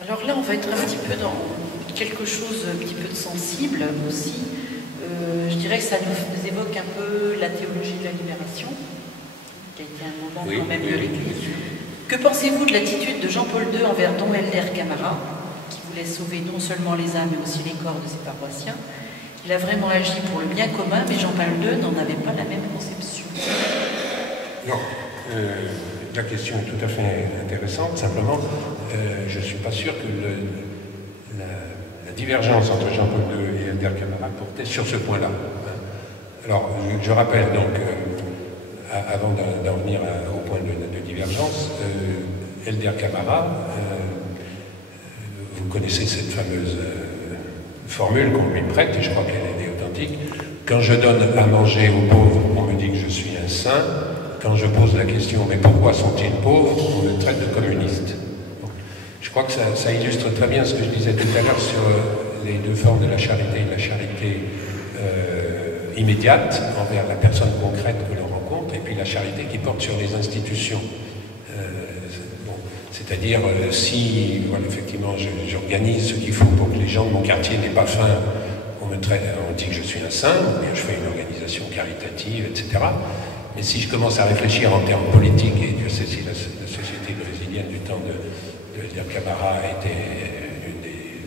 Alors là, on va être un petit peu dans quelque chose un petit peu de sensible aussi. Je dirais que ça nous évoque un peu la théologie de la libération, qui a été un moment quand même de l'Église. Que pensez-vous de l'attitude de Jean-Paul II envers Don Helder Camara, qui voulait sauver non seulement les âmes, mais aussi les corps de ses paroissiens? Il a vraiment agi pour le bien commun, mais Jean-Paul II n'en avait pas la même conception. Non, la question est tout à fait intéressante. Simplement, je ne suis pas sûr que la divergence entre Jean-Paul II et Helder Camara portait sur ce point-là. Alors, je rappelle donc, avant d'en venir au point de divergence, Helder Camara, vous connaissez cette fameuse formule qu'on lui prête, et je crois qu'elle est authentique. Quand je donne à manger aux pauvres, on me dit que je suis un saint. Quand je pose la question, mais pourquoi sont-ils pauvres, on me traite de communiste. Donc, je crois que ça illustre très bien ce que je disais tout à l'heure sur les deux formes de la charité immédiate envers la personne concrète que l'on rencontre, et puis la charité qui porte sur les institutions. C'est-à-dire, si, voilà, effectivement, j'organise ce qu'il faut pour que les gens de mon quartier n'aient pas faim, on dit que je suis un saint, ou bien je fais une organisation caritative, etc. Mais si je commence à réfléchir en termes politiques, et Dieu sait si la société brésilienne du temps de Helder Camara était une des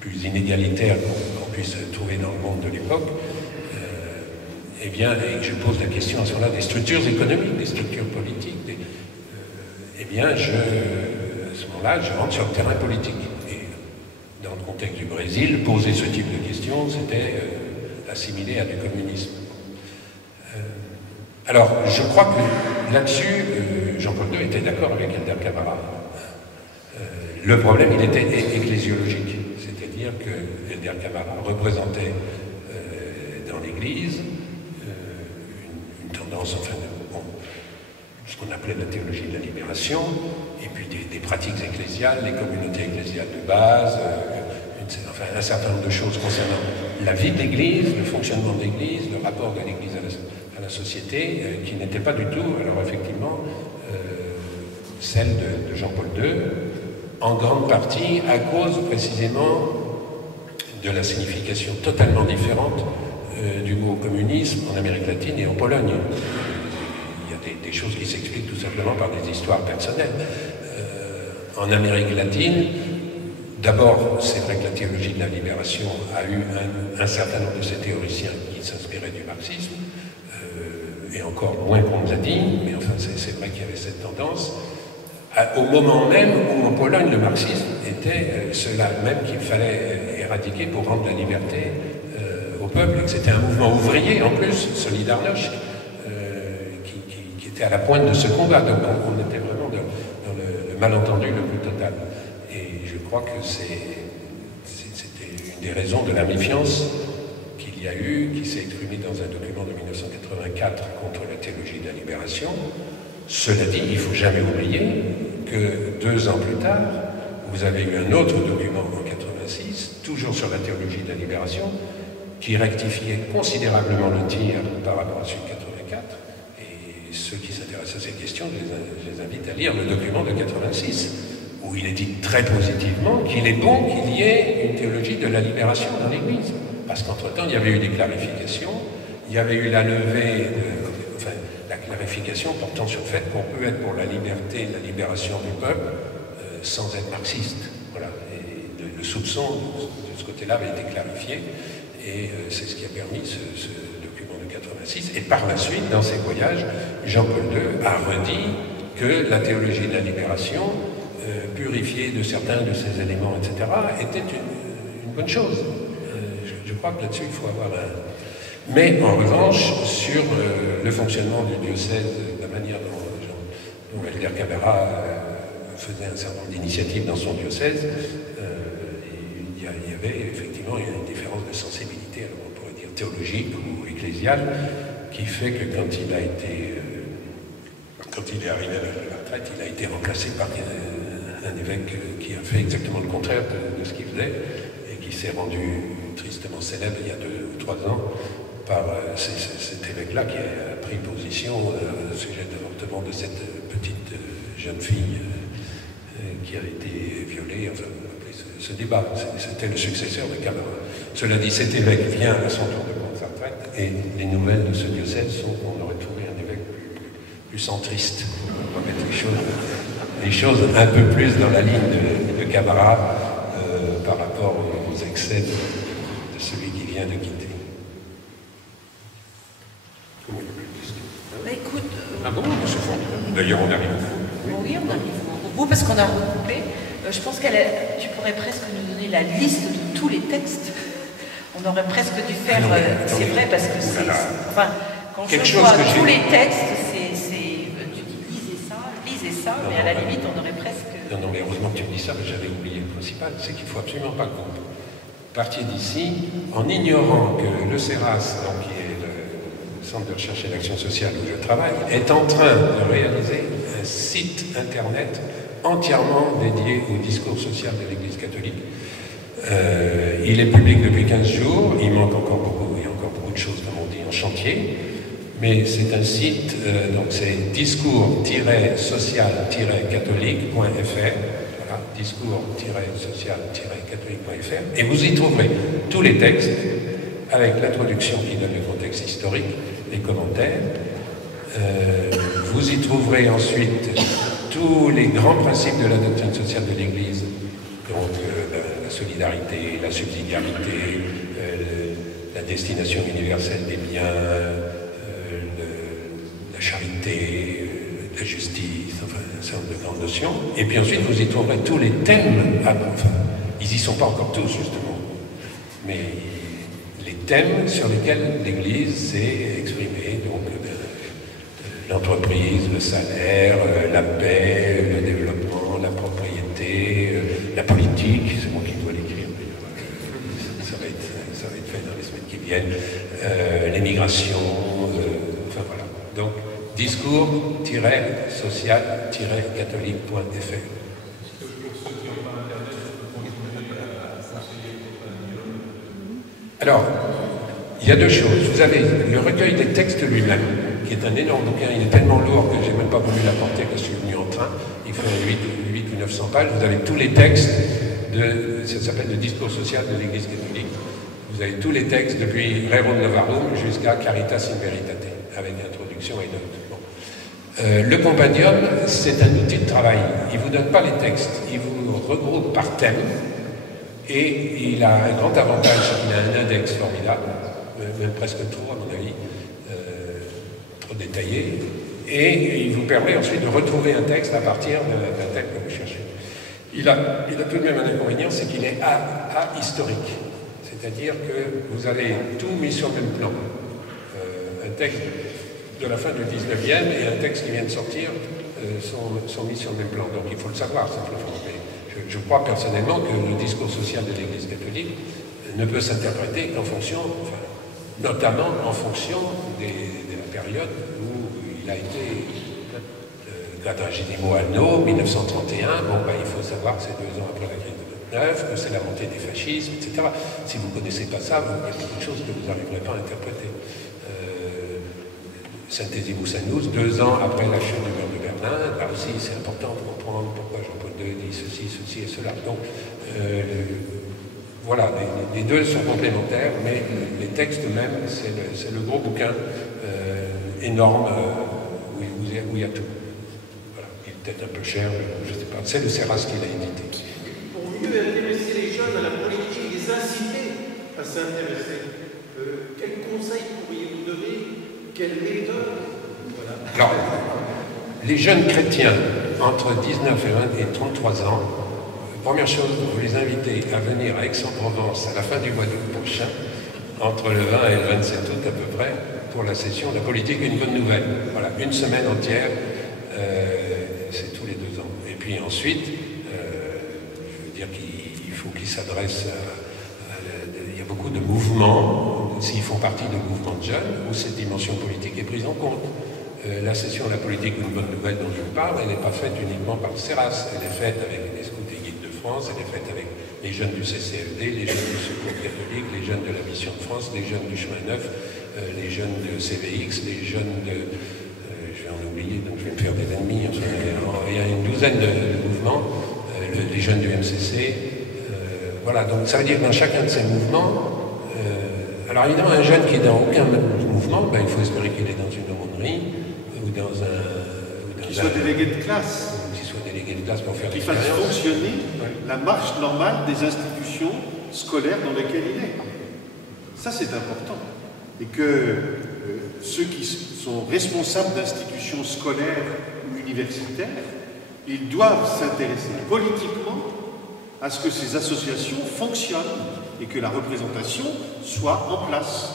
plus inégalitaires qu'on puisse trouver dans le monde de l'époque, eh bien, et que je pose la question à ce moment-là des structures économiques, des structures politiques, eh bien, à ce moment-là, je rentre sur le terrain politique. Et dans le contexte du Brésil, poser ce type de questions, c'était assimilé à du communisme. Alors, je crois que là-dessus, Jean-Paul II était d'accord avec Helder Camara. Le problème, il était ecclésiologique, c'est-à-dire que Helder Camara représentait dans l'Église une tendance, enfin, ce qu'on appelait la théologie de la libération, et puis des pratiques ecclésiales, les communautés ecclésiales de base, enfin, un certain nombre de choses concernant la vie de l'Église, le fonctionnement de l'Église, le rapport de l'Église à la société, qui n'était pas du tout, alors effectivement, celle de Jean-Paul II, en grande partie à cause précisément de la signification totalement différente du mot communisme en Amérique latine et en Pologne. Il y a des choses qui s'expliquent tout simplement par des histoires personnelles. En Amérique latine, d'abord, c'est vrai que la théologie de la libération a eu un certain nombre de ses théoriciens qui s'inspiraient du marxisme, et encore moins qu'on ne l'a dit, mais enfin c'est vrai qu'il y avait cette tendance. Au moment même où en Pologne, le marxisme était cela même qu'il fallait éradiquer pour rendre la liberté au peuple, et que c'était un mouvement ouvrier en plus, Solidarność, qui était à la pointe de ce combat. Donc on était vraiment dans le malentendu le plus total. Et je crois que c'était une des raisons de la méfiance qu'il y a eu, qui s'est exprimée dans un document de 1984 contre la théologie de la libération. Cela dit, il ne faut jamais oublier que 2 ans plus tard, vous avez eu un autre document en 86, toujours sur la théologie de la libération, qui rectifiait considérablement le tir par rapport à celui de 84. Et ceux qui s'intéressent à ces questions, je les invite à lire le document de 86, où il est dit très positivement qu'il est bon qu'il y ait une théologie de la libération dans l'Église. Parce qu'entre-temps, il y avait eu des clarifications, il y avait eu la levée, la clarification portant sur le fait qu'on peut être pour la liberté, la libération du peuple, sans être marxiste. Voilà. Et le soupçon de ce côté-là avait été clarifié, et c'est ce qui a permis ce document de 86. Et par la suite, dans ses voyages, Jean-Paul II a redit que la théologie de la libération, purifiée de certains de ses éléments, etc., était une bonne chose. Je crois que là-dessus, il faut avoir un... Mais en revanche, sur le fonctionnement du diocèse, la manière dont Helder Camara faisait un certain nombre d'initiatives dans son diocèse, il y avait effectivement une différence de sensibilité, alors on pourrait dire théologique ou ecclésiale, qui fait que quand il est arrivé à la retraite, il a été remplacé par un évêque qui a fait exactement le contraire de ce qu'il faisait, et qui s'est rendu tristement célèbre il y a 2 ou 3 ans par cet évêque-là qui a pris position au sujet de l'avortement de cette petite jeune fille qui a été violé, enfin, ce débat, c'était le successeur de Camara. Cela dit, cet évêque vient à son tour de prendre sa retraite, et les nouvelles de ce diocèse sont qu'on aurait trouvé un évêque plus centriste, pour mettre les choses un peu plus dans la ligne de Camara par rapport aux excès de celui qui vient de quitter. Bah, écoute, ah bon, d'ailleurs on arrive au bout. Oui, on arrive au bout parce qu'on a recoupé. Je pense tu pourrais presque nous donner la liste de tous les textes. On aurait presque dû faire, c'est vrai, parce que c'est... Enfin, quand je vois tous les textes, tu dis lisez ça, mais à la limite, on aurait presque... Non, mais heureusement que tu me dis ça, mais j'avais oublié le principal, c'est qu'il ne faut absolument pas que vous partiez d'ici en ignorant que le CERAS, donc, qui est le Centre de recherche et d'action sociale où je travaille, est en train de réaliser un site internet entièrement dédié au discours social de l'Église catholique. Il est public depuis 15 jours, il manque encore beaucoup, il y a encore beaucoup de choses, comme on dit, en chantier, mais c'est un site, donc c'est discours-social-catholique.fr, voilà, discours-social-catholique.fr, et vous y trouverez tous les textes, avec l'introduction qui donne le contexte historique, les commentaires. Vous y trouverez ensuite tous les grands principes de la doctrine sociale de l'Église, donc la solidarité, la subsidiarité, la destination universelle des biens, la charité, la justice, enfin un certain nombre de grandes notions. Et puis ensuite, vous y trouverez tous les thèmes, enfin, ils n'y sont pas encore tous justement, mais les thèmes sur lesquels l'Église s'est exprimée, donc l'entreprise, le salaire, la paix, le développement, la propriété, la politique, c'est moi qui dois l'écrire, ça va être fait dans les semaines qui viennent, l'émigration, enfin voilà. Donc, discours-social-catholique.fr. Alors, il y a deux choses. Vous avez le recueil des textes lui-même, qui est un énorme bouquin, il est tellement lourd que j'ai même pas voulu l'apporter parce que je suis venu en train, il fait 8 ou 900 pages, vous avez tous les textes, ça s'appelle le discours social de l'Église catholique, vous avez tous les textes depuis Rerum Novarum jusqu'à Caritas in Veritate, avec introduction et notes. Bon. Le compendium, c'est un outil de travail, il ne vous donne pas les textes, il vous regroupe par thème, et il a un grand avantage, c'est qu'il a un index formidable, même presque trop à mon avis, détaillé, et il vous permet ensuite de retrouver un texte à partir d'un thème que vous cherchez. Il a tout de même un inconvénient, c'est qu'il est ahistorique, c'est-à-dire que vous avez tout mis sur le même plan. Un texte de la fin du 19e et un texte qui vient de sortir sont mis sur le même plan, donc il faut le savoir simplement. Mais je crois personnellement que le discours social de l'Église catholique ne peut s'interpréter qu'en fonction, enfin, notamment en fonction de la période où il a été Quadragesimo anno, 1931, bon ben il faut savoir que c'est 2 ans après la crise de 29, que c'est la montée des fascismes, etc. Si vous ne connaissez pas ça, il y a beaucoup de choses que vous n'arriverez pas à interpréter. Synthesimus annus, 2 ans après la chute du mur de Berlin, là aussi c'est important de comprendre pourquoi Jean-Paul II dit ceci et cela. Donc voilà, les deux sont complémentaires, mais les textes eux-mêmes, c'est le gros bouquin énorme où il y a tout. Voilà. Il est peut-être un peu cher, je ne sais pas. C'est le CERAS qui l'a édité. Pour mieux intéresser les jeunes à la politique, les inciter à s'intéresser, quels conseils pourriez-vous donner? Quelle méthode? Voilà. Alors, les jeunes chrétiens entre 19 et 33 ans, première chose, vous les invitez à venir à Aix-en-Provence à la fin du mois d'août prochain, entre le 20 et le 27 août à peu près, pour la session La politique, une bonne nouvelle. Voilà, une semaine entière, c'est tous les 2 ans. Et puis ensuite, je veux dire qu'il faut qu'ils s'adressent il y a beaucoup de mouvements, s'ils font partie de mouvements de jeunes, où cette dimension politique est prise en compte. La session La politique, une bonne nouvelle dont je vous parle, elle n'est pas faite uniquement par le CERAS, elle est faite avec les scouts et guides de France, elle est faite avec les jeunes du CCFD, les jeunes du Secours catholique, les jeunes de la Mission de France, les jeunes du Chemin Neuf, les jeunes de CVX, les jeunes de... je vais en oublier, donc je vais me faire des ennemis. Enfin, il y a une douzaine de mouvements, les jeunes du MCC. Voilà, donc ça veut dire que dans chacun de ces mouvements, alors évidemment, un jeune qui est dans aucun mouvement, ben, il faut espérer qu'il est dans une aumônerie ou dans un... Qu'il soit délégué de classe. Qu'il soit délégué de classe pour faire qu'il fasse fonctionner la marche normale des institutions scolaires dans lesquelles il est. Ça, c'est important. Et que ceux qui sont responsables d'institutions scolaires ou universitaires, ils doivent s'intéresser politiquement à ce que ces associations fonctionnent et que la représentation soit en place.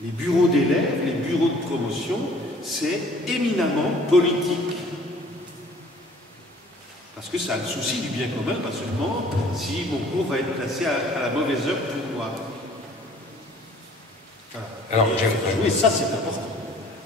Les bureaux d'élèves, les bureaux de promotion, c'est éminemment politique. Parce que ça a le souci du bien commun, pas seulement si mon cours va être placé à la mauvaise heure pour moi. Voilà. Alors, et ça, c'est important.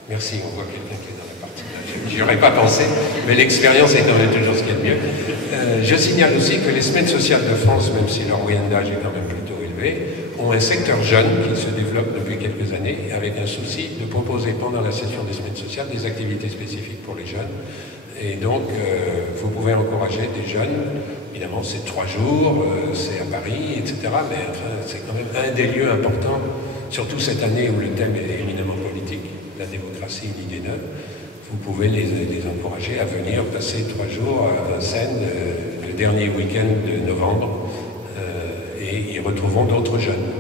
Merci, on voit quelqu'un qui est dans la partie. J'y aurais pas pensé, mais l'expérience est quand même toujours ce qu'il y a de mieux. Je signale aussi que les semaines sociales de France, même si leur moyenne d'âge est quand même plutôt élevée, ont un secteur jeune qui se développe depuis quelques années, avec un souci de proposer pendant la session des semaines sociales des activités spécifiques pour les jeunes. Et donc, vous pouvez encourager des jeunes, évidemment c'est 3 jours, c'est à Paris, etc. Mais enfin, c'est quand même un des lieux importants, surtout cette année où le thème est éminemment politique, la démocratie, l'idée neuve. Vous pouvez les encourager à venir passer 3 jours à Vincennes le dernier week-end de novembre et ils retrouveront d'autres jeunes.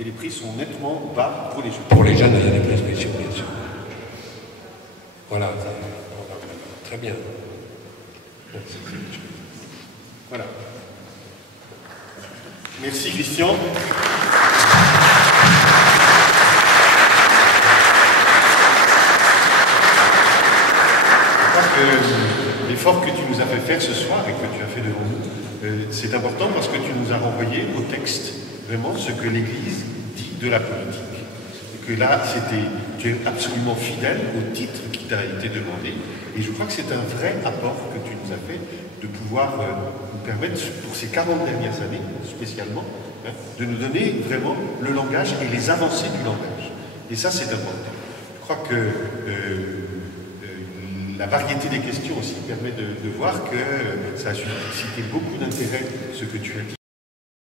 Et les prix sont nettement bas pour les jeunes. Pour les jeunes, il y a des prix spéciaux, bien sûr. Voilà. Très bien. Voilà. Merci Christian. L'effort que tu nous as fait faire ce soir et que tu as fait devant nous, c'est important parce que tu nous as renvoyé au texte, vraiment ce que l'Église dit de la politique. Et que là, tu es absolument fidèle au titre qui t'a été demandé. Et je crois que c'est un vrai apport que tu nous as fait de pouvoir nous permettre, pour ces 40 dernières années spécialement, de nous donner vraiment le langage et les avancées du langage. Et ça, c'est important. Je crois que la variété des questions aussi permet de voir que ça a suscité beaucoup d'intérêt, ce que tu as dit.